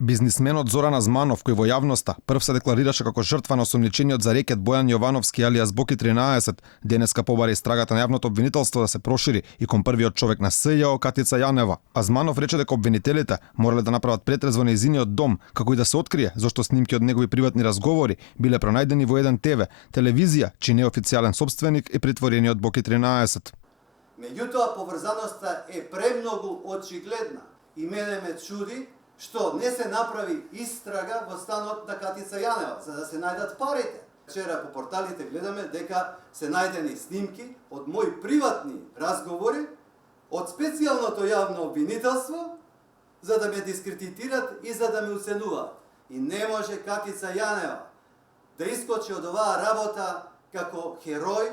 Бизнисменот Зоран Азманов, кој во јавноста прв се декларираше како жртва на осомничениот за рекет Бојан Јовановски алијас Боки 13, денеска побари истрагата на јавното обвинителство да се прошири и кон првиот човек на СЈО Катица Јанева. Азманов рече дека обвинителите морале да направат претрез во нејзиниот дом, како и да се открие зошто снимки од негови приватни разговори биле пронајдени во еден ТВ, телевизија, чиј неофицијален собственик е притворениот Боки 13. Меѓутоа, поврзаноста е премногу очигледна и мене ме чуди што не се направи истрага во станот на Катица Јанева, за да се најдат парите. Вчера по порталите гледаме дека се најдени снимки од мои приватни разговори од специјалното јавно обвинителство за да ме дискредитират и за да ме уценуваат. И не може Катица Јанева да искочи од оваа работа како херој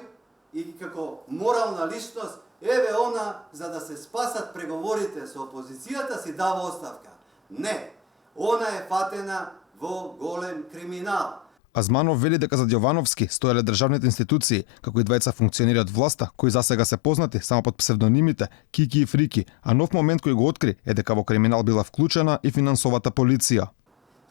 и како морална личност. Еве она, за да се спасат преговорите со опозицијата, си дава оставка. Не, она е фатена во голем криминал. Азманов вели дека за Јовановски стоеле државните институции, како и двајца функционери од власта, кои засега се познати само под псевдонимите Кики и Фрики, а нов момент кој го откри е дека во криминал била вклучена и финансовата полиција.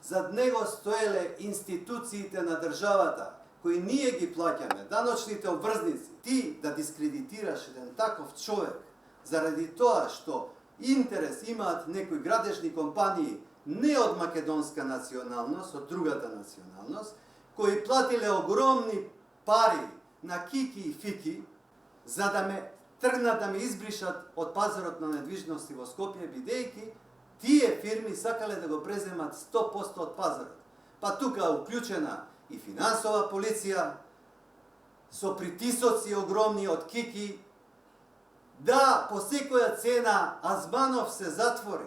Зад него стоеле институциите на државата, кои ние ги плаќаме, даночните обврзници. Ти да дискредитираш еден таков човек заради тоа што интерес имаат некои градежни компании не од македонска националност, од другата националност, кои платиле огромни пари на Кики и Фики за да ме тргнат да ме избришат од пазарот на недвижности во Скопје, бидејќи тие фирми сакале да го преземат 100% од пазарот. Па тука уклучена и финансова полиција со притисоци огромни од Кики, да по секоја цена Азманов се затвори.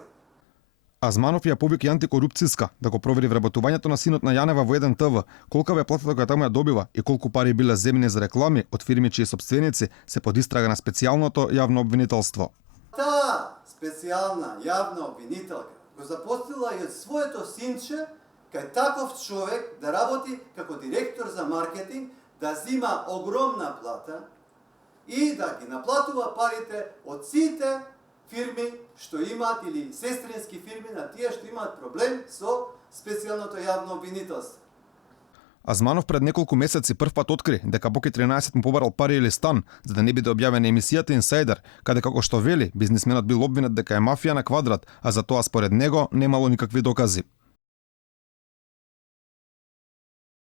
Азманов ја повика и антикорупцијска да го провери вработувањето на синот на Јанева во еден ТВ, колка е платата која таму ја добива и колку пари биле земени за реклами од фирми чии собственици се под истрага на специјалното јавно обвинителство. Таа специјална јавна обвинителка го запослила и од своето синче кај таков човек да работи како директор за маркетинг, да зима огромна плата и да ги наплатува парите од сите фирми што имаат или сестрински фирми на тие што имаат проблем со специјалното јавно обвинителство. Азманов пред неколку месеци првпат откри дека Боки 13 му побарал пари или стан за да не биде објавена емисијата Инсайдер, каде како што вели, бизнисменот бил обвинет дека е мафија на квадрат, а за тоа според него немало никакви докази.